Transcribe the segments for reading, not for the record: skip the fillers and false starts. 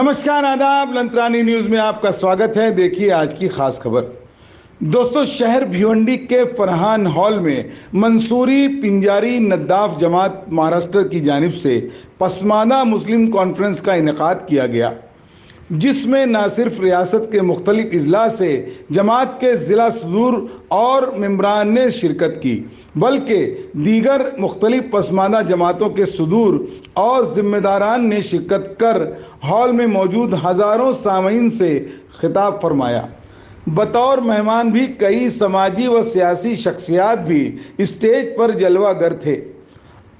नमस्कार, आदाब। लंतरानी न्यूज में आपका स्वागत है। देखिए आज की खास खबर। दोस्तों, शहर भिवंडी के फरहान हॉल में मंसूरी पिंजारी नद्दाफ जमात महाराष्ट्र की जानिब से पसमानदा मुस्लिम कॉन्फ्रेंस का इनेकाद किया गया, जिसमें न सिर्फ रियासत के मुख्तलिफ अजला से जमात के ज़िला सदूर और मेंबरान ने शिरकत की, बल्कि दीगर मुख्तलिफ पसमानदा जमातों के सदूर और जिम्मेदारान ने शिरकत कर हॉल में मौजूद हज़ारों सामीन से खिताब फरमाया। बतौर मेहमान भी कई समाजी व सियासी शख्सियात भी स्टेज पर जलवागर थे।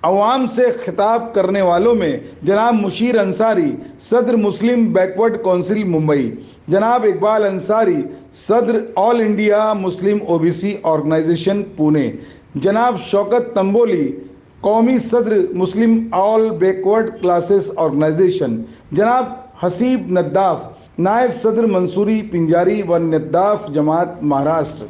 अवाम से खिताब करने वालों में जनाब मुशीर अंसारी, सदर मुस्लिम बैकवर्ड काउंसिल मुंबई, जनाब इकबाल अंसारी, सदर all India Muslim OBC organisation Pune, जनाब शौकत तंबोली, कौमी सदर Muslim all backward classes organisation, जनाब हसीब नद्दाफ, नायब सदर मंसूरी पिंजारी व नद्दाफ जमात महाराष्ट्र,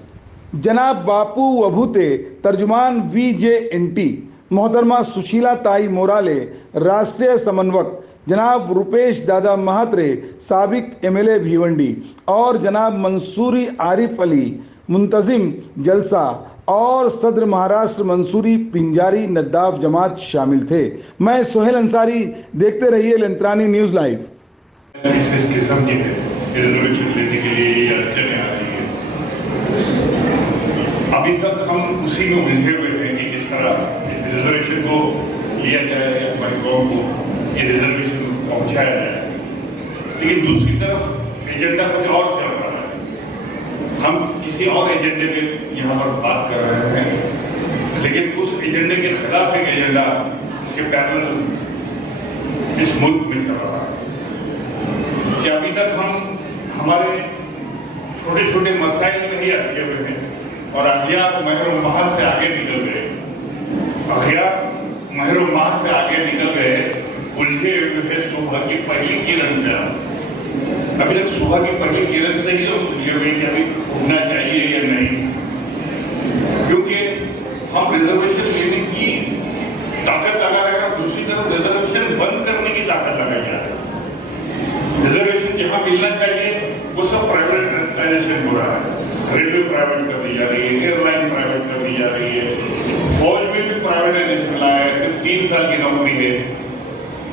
जनाब बापू वभूते, तर्जुमान VJNT, मोहतरमा सुशीला ताई मोराले, राष्ट्रीय समन्वयक, जनाब रुपेश दादा महात्रे, साबिक MLA भिवंडी, और जनाब मंसूरी आरिफ अली, मुंतजिम जलसा, और सदर महाराष्ट्र मंसूरी पिंजारी नद्दाफ जमात शामिल थे। मैं सोहेल अंसारी, देखते रहिए लंतरानी न्यूज लाइव। इस किस्म की रिजर्वेशन लेने के लिए ये अड़चनें आ रही है। अभी तक हम उसी में उलझे हुए हैं कि किस तरह इस रिजर्वेशन को लिया जाए, हमारे गाँव को ये रिजर्वेशन पहुंचाया जाए। लेकिन दूसरी तरफ एजेंडा कुछ और चल रहा है। हम किसी और एजेंडे में यहाँ पर बात कर रहे हैं, लेकिन उस एजेंडे के खिलाफ एक एजेंडा उसके पैरेलल इस मुल्क में चल रहा है कि अभी तक हम हमारे छोटे छोटे मसाइल में ही अटके हुए हैं और अखियार महर माह से आगे निकल गए। अखियार महर माह से आगे निकल गए, उलझे हुए हैं सुबह की पहली किरण से। अभी तक सुबह की पहली किरण से ही उलझे हुए कि अभी उठना चाहिए या नहीं, क्योंकि हम रिजर्वेशन लेने की ताकत लगा रहे हैं और दूसरी तरफ रिजर्वेशन बंद करने की ताकत लगाई जा रही है। रिजर्वेशन जहां मिलना चाहिए वो सब प्राइवेटाइजेशन हो रहा है। रेलवे प्राइवेट कर दी जा रही है, एयरलाइन प्राइवेट कर दी जा रही है, फौज में भी प्राइवेटाइजेशन लाया है। सिर्फ 3 साल की नौकरी है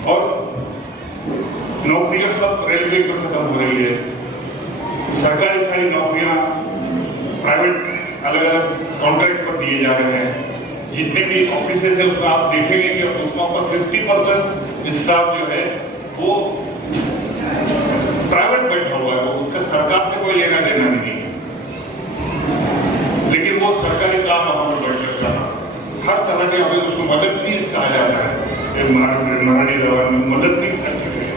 और नौकरियां सब रेलवे में खत्म हो रही है। सरकारी सारी नौकरियां प्राइवेट अलग अलग कॉन्ट्रैक्ट पर दिए जा रहे हैं। जितने भी ऑफिसेज है उसमें आप देखेंगे कि उसमें पर 50% स्टाफ जो है वो प्राइवेट बैठा हुआ है, उसका सरकार से कोई लेना देना नहीं है। लेकिन वो सरकारी काम वहां पर बैठ कर रहा, हर तरह के हमें उसको मददनीश कहा जाता है, मराठी जबान में मददनीश रखे गए।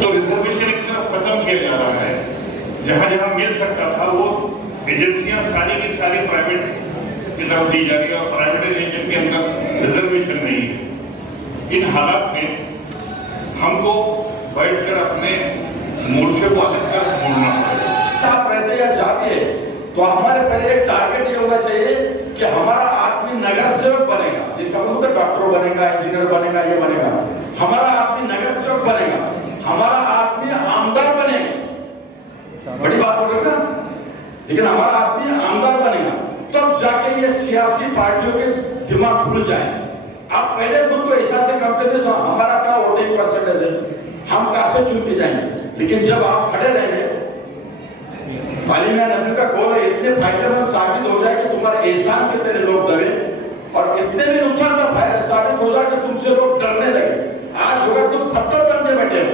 तो रिजर्वेशन एक तरफ खत्म किया जा रहा है। जहां जहां मिल सकता था वो एजेंसियां सारी की सारी प्राइवेट की तरफ दी जा रही है और प्राइवेटाइजेशन के अंदर रिजर्वेशन नहीं है। इन हालात में हमको बैठकर अपने मोर्चे को अलग तरफ मोड़ना पड़ेगा। आप रहते या जाते तो हमारे पहले एक टारगेट ये होना चाहिए कि हमारा आदमी नगर सेवक बनेगा। जैसे हम लोग डॉक्टर बनेगा, इंजीनियर बनेगा, ये बनेगा। हमारा आदमी नगर सेवक बनेगा, हमारा आदमी आमदार बनेगा। बड़ी बात हो रही है ना, लेकिन हमारा आदमी आमदार बनेगा तब जाके ये सियासी पार्टियों के दिमाग खुल जाए। आप पहले खुद को ऐसा से करते थे हमारा क्या वोटिंग परसेंटेज है, हम कहां से चुन के जाएंगे। लेकिन जब आप खड़े रहेंगे, पालीमिया नबी का कौल है, इतने फायदेमंद साबित हो जाए कि तुम्हारे एहसान के तेरे लोग डरे और इतने भी नुकसान का साबित हो जाए कि तुमसे लोग डरने लगे। आज होगा तुम पत्थर बन के बैठे हो,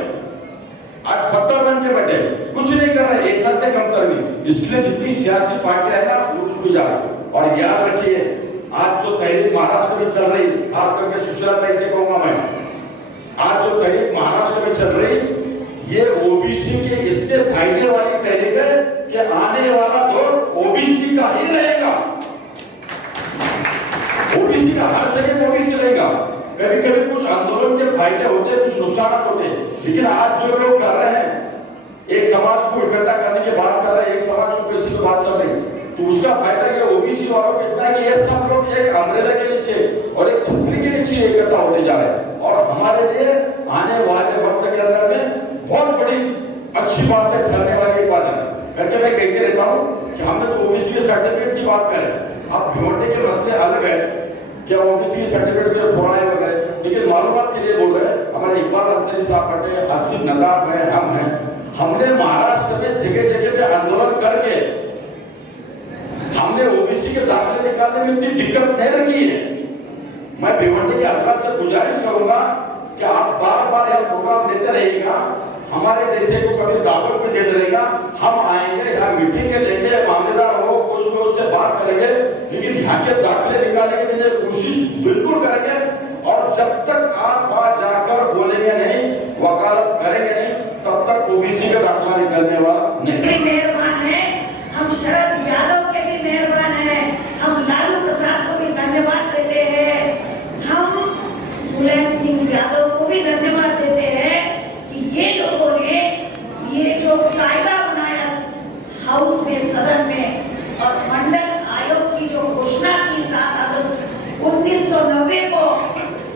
आज पत्थर बन के बैठे कुछ नहीं कर रहे, ऐसा से कम कर नहीं। इसलिए जितनी सियासी पार्टियां है ना उसको जा। और याद रखिए, आज जो तहरीक महाराष्ट्र में चल रही, खास करके सुशीला ताई से कहूंगा मैं, आज जो तहरीक महाराष्ट्र में चल रही ये ओबीसी के इतने फायदे वाली तहरीक है कि आने वाला दौर ओबीसी का ही रहेगा। ओबीसी का हर जगह ओबीसी रहेगा। कभी कभी कुछ आंदोलन के फायदे होते हैं, कुछ नुकसान होते हैं, लेकिन आज जो लोग कर रहे हैं, एक समाज को इकट्ठा करने की बात कर रहे हैं, एक समाज को किसी की बात चल रही है, तो उसका फायदा ये ओबीसी वालों को इतना कि ये सब लोग एक अम्ब्रेला के नीचे और एक छतरी के नीचे इकट्ठा होते जा रहे हैं। और हमारे लिए आने वाले वक्त के अंदर में बहुत बड़ी अच्छी बात है, ठहरने वाली एक बात है। करके मैं कहते रहता हूँ कि हमने तो ओबीसी के सर्टिफिकेट की बात करें, अब भिवंडी के मसले अलग है, क्या ओबीसी सर्टिफिकेट के फुराए वगैरह, लेकिन मालूमात के लिए बोल रहे हैं। हमारे इकबाल अंसारी साहब बैठे, आसिफ नदाब है, हम हैं, हमने महाराष्ट्र में जगह जगह पे आंदोलन करके हमने ओबीसी के दाखिले निकालने में इतनी दिक्कत नहीं रखी है। मैं भिवंडी के हजरात से गुजारिश करूंगा कि आप बार बार यह प्रोग्राम देते रहिएगा, हमारे जैसे को कभी दावत पे देते रहेगा, हम आएंगे यहाँ मीटिंग लेंगे, मामलेदार हो कुछ भी उससे बात करेंगे, लेकिन यहाँ के दाखिले निकालने के लिए कोशिश बिल्कुल करेंगे। और जब तक आप वहां जाकर बोलेंगे नहीं, वकालत करेंगे नहीं, तब तक ओबीसी का दाखिला निकलने वाला नहीं। मेहरबान है, हम शरद यादव के भी मेहरबान हैं, हम लालू प्रसाद को भी धन्यवाद देते हैं, हम मुलायम सिंह यादव को भी धन्यवाद देते हैं कि ये लोगों ने ये जो कायदा बनाया हाउस में, सदन में, और मंडल आयोग की जो घोषणा की 7 अगस्त 1990 को,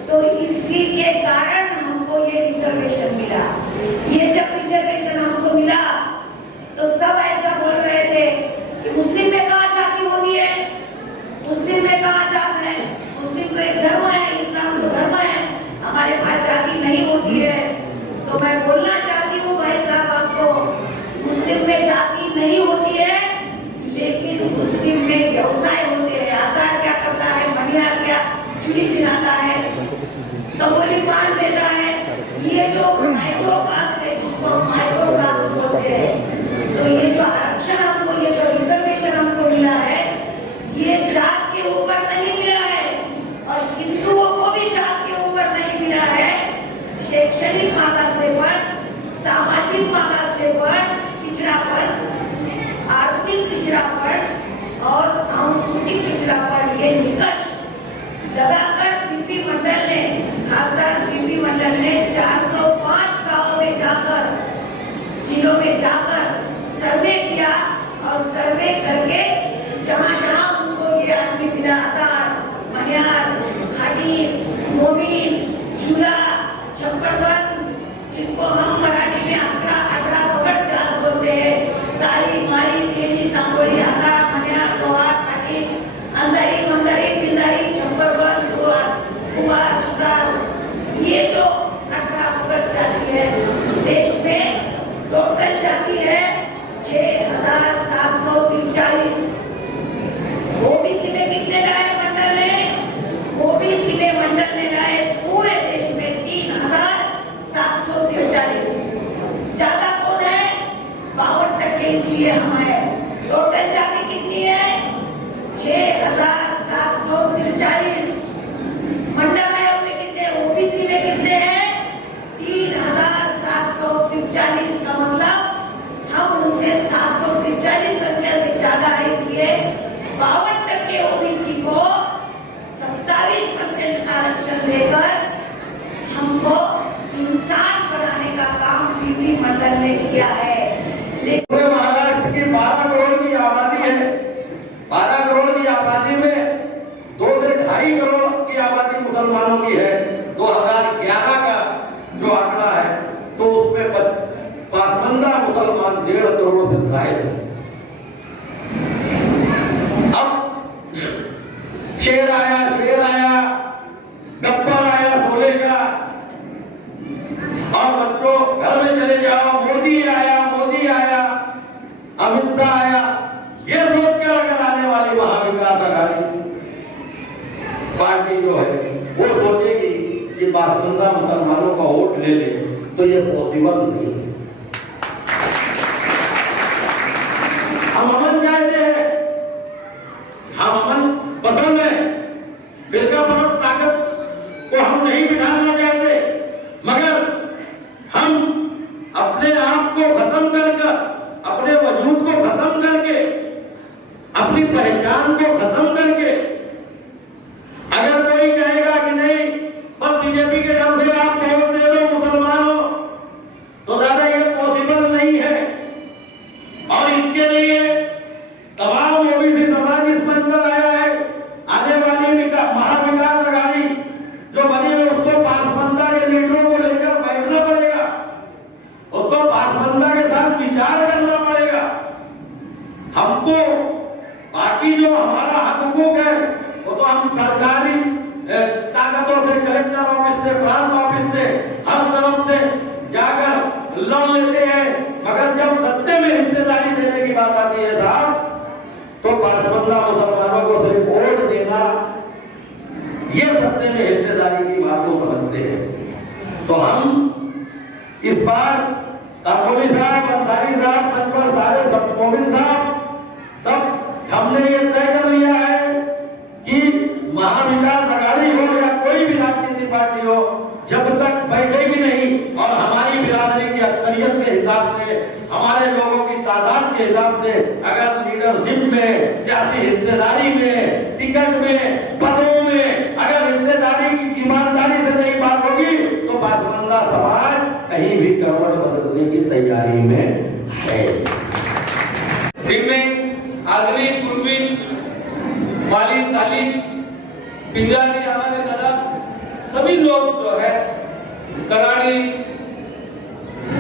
तो इसी के कारण हमको ये रिजर्वेशन मिला। ये जब रिजर्वेशन हमको मिला तो सब ऐसा बोल रहे थे कि मुस्लिम में कहाँ जाति होती है, मुस्लिम में कहाँ जात है, मुस्लिम तो एक धर्म है, इस्लाम तो धर्म है, हमारे पास जाति नहीं होती है। तो मैं बोलना चाहती हूँ भाई साहब आपको, मुस्लिम में जाति नहीं होती है, लेकिन मुस्लिम में व्यवसाय होते हैं। आधार क्या करता है, मनियार क्या चुड़ी पिनाता है, कबूली पान देता है। ये जो माइक्रो कास्ट है, जिसको माइक्रो कास्ट बोलते हैं, तो ये जो आरक्षण हमको, ये जो रिजर्वेशन हमको मिला है, ये जात के ऊपर नहीं मिला है, और हिंदुओं को भी जात के ऊपर नहीं मिला है। शैक्षणिक मागासलेपन, सामाजिक मागासलेपन, पिछड़ापन, आर्थिक पिछड़ापन और सांस्कृतिक पिछड़ापन, ये निकष लगाकर पीपी मंडल ने, खासदार पीपी मंडल ने 405 गांवों में जाकर, जिलों में जाकर सर्वे किया, और सर्वे करके जहां उनको ये आदमी मिला, आधार, मनियार, खाटी, मोबिन, चूल्हा, छप्परबंद, जिनको हम मराठी में अकड़ा पकड़ जात बोलते हैं, साड़ी, माली, तेली, तांबोली, आधार, मनियार, लोहार, खाटी, अंजारी, मंजारी, पिंजारी, छप्परबंद, कुवार, सुधार, ये जो अकड़ा पकड़ जाती है, देश में टोटल जाती है 6743। ओबीसी में कितने लाए मंडल ने? ओबीसी में मंडल ने लाए पूरे देश में 3743। ज्यादा कौन है? 52%, इसलिए हम है। टोटल जाति कितनी है? 6743। मंडल आयोग में कितने, ओबीसी में कितने हैं? 3743 का मतलब हम उनसे 743 संख्या से ज्यादा है, इसलिए 52% ओबीसी को 27% आरक्षण देकर हमको इंसान बनाने का काम पीपी मंडल ने किया है। लेकिन महाराष्ट्र की 12 करोड़ की आबादी है, 12 करोड़ की आबादी में 2 से 2.5 करोड़ की आबादी मुसलमानों की है। 2011 का जो आंकड़ा है, तो उसमें पासबंदा मुसलमान 1.5 करोड़ से जायद है। अब शेर आया, गब्बर आया बोले का, और बच्चों घर में चले जाओ, मोदी आया, अमित शाह आया, ये सोच कर अगर आने वाली महाविकास अघाड़ी पार्टी जो है वो सोचेगी कि बासबंदा मुसलमानों का वोट ले ले, तो ये पॉसिबल नहीं है। हम अमन चाहते हैं, हम अमन पसंद है, फिरका फरोख्त ताकत को हम नहीं बिठाना चाहते, मगर हम अपने आप को खत्म करके, अपने वजूद को खत्म करके, अपनी पहचान को खत्म करके, अगर कोई कहेगा कि नहीं बस बीजेपी के डर से आप वोट दे दो मुसलमानों, तो दादा ये पॉसिबल नहीं है। और इसके लिए तमाम ओबीसी समाज इस मंच पर आया है। आने वाली महाविकास अघाड़ी जो बनी है, उसको पासबंदा के लीडरों को लेकर बैठना पड़ेगा, उसको बासमंदा के साथ विचार करना पड़ेगा। हमको बाकी जो हमारा हक हुकूक है वो तो हम सरकारी ताकतों से, कलेक्टर ऑफिस से, प्रांत ऑफिस से, हर तरफ से जाकर लड़ लेते हैं, मगर जब सत्य में हिस्सेदारी देने की बात आती है साहब, तो बासमंदा मुसलमानों को सिर्फ वोट देना, ये सत्य में हिस्सेदारी की बात को समझते हैं। तो हम इस बार काकोली साहब, अंसारी साहब, पंचवर सारे, सब मोमिन साहब, सब हमने ये तय कर लिया है कि महाविकास अघाड़ी हो या कोई भी राजनीतिक पार्टी हो, जब तक बैठेगी नहीं और हमारी बिरादरी की अक्सरियत के हिसाब से, हमारे लोगों की तादाद के हिसाब से अगर लीडरशिप में, सियासी हिस्सेदारी में, टिकट में, पदों में अगर हिस्सेदारी की ईमानदारी से नहीं बात होगी तो बासमंदा समाज कहीं भी करवट बदलने की तैयारी में है। इनमें आदरी, कुलवीन, माली, साली, पिंजारी, हमारे दादा, सभी लोग जो है, कराड़ी,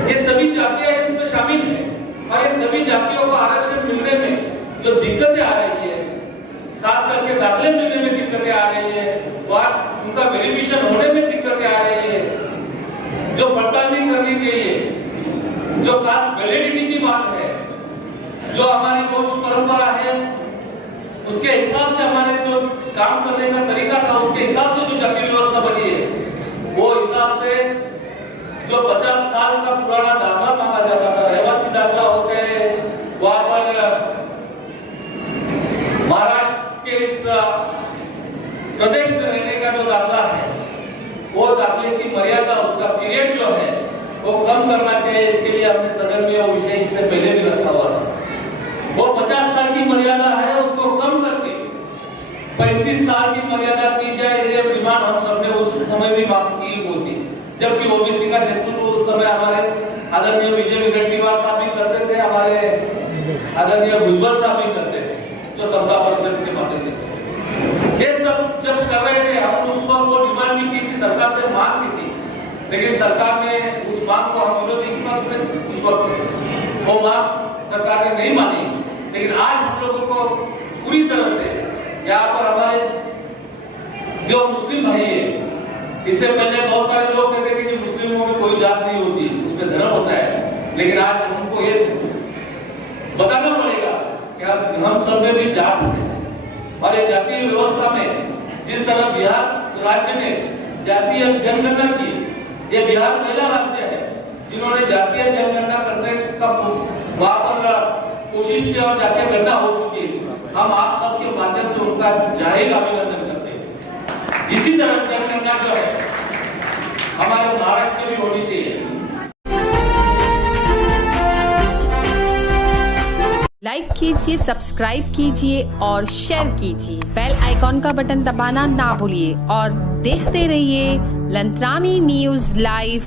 ये सभी जातियां इसमें शामिल हैं और ये सभी जातियों को आरक्षण मिलने में जो दिक्कतें आ रही है, खास करके दाखिले मिलने में दिक्कतें आ रही है, और उनका वेरिफिकेशन होने में दिक्कतें आ रही है, जो पड़ताल नहीं करनी चाहिए, जो खास वैलिडिटी की बात है, जो हमारी वंश परंपरा है, उसके हिसाब से हमारे जो काम करने का तरीका था, उसके हिसाब से जो जाति व्यवस्था बनी है, वो हिसाब से जो 50 साल का पुराना दाखला मांगा जाता था, रहवासी दाखला होते हैं, वहां पर महाराष्ट्र के इस प्रदेश में रहने का जो दाखला है, वो दाखले की मर्यादा, उसका पीरियड जो है वो कम करना चाहिए। इसके लिए हमने सदन में वो विषय इससे पहले भी रखा हुआ था। वो 50 साल की मर्यादा है, उसको कम करके 35 साल की मर्यादा की जाए, ये डिमांड हम सबने उस समय भी मांग की होती, जबकि ओबीसी का नेतृत्व उस समय हमारे आदरणीय विजय विगट्टीवार साहब भी करते थे, हमारे आदरणीय भुजबल साहब भी करते थे, जो समता परिषद के माध्यम से ये सब जब कर रहे थे, हम उस वक्त वो डिमांड भी की थी, सरकार से मांग की थी, लेकिन सरकार ने उस मांग को हम विरोधी उस वक्त वो मांग सरकार ने नहीं मानी। लेकिन आज हम लोगों को पूरी तरह से यहाँ पर हमारे जो मुस्लिम भाई है, इससे पहले बहुत सारे लोग कहते थे कि मुस्लिमों में कोई जात नहीं होती, उसमें धर्म होता है, लेकिन आज हमको ये बताना पड़ेगा कि हम सब में भी जात है, और ये जातीय व्यवस्था में जिस तरह बिहार राज्य ने जातीय जनगणना की, ये बिहार पहला राज्य है जिन्होंने जातीय जनगणना करने का वहां पर कोशिश की और जातीय गणना हो चुकी है। हम आप सबके माध्यम से उनका जाहिर अभिनंदन करते हैं। इसी तरह जनगणना जो है हमारे महाराष्ट्र में भी होनी चाहिए। लाइक कीजिए, सब्सक्राइब कीजिए और शेयर कीजिए। बेल आइकॉन का बटन दबाना ना भूलिए और देखते रहिए लंत्रानी न्यूज़ लाइव।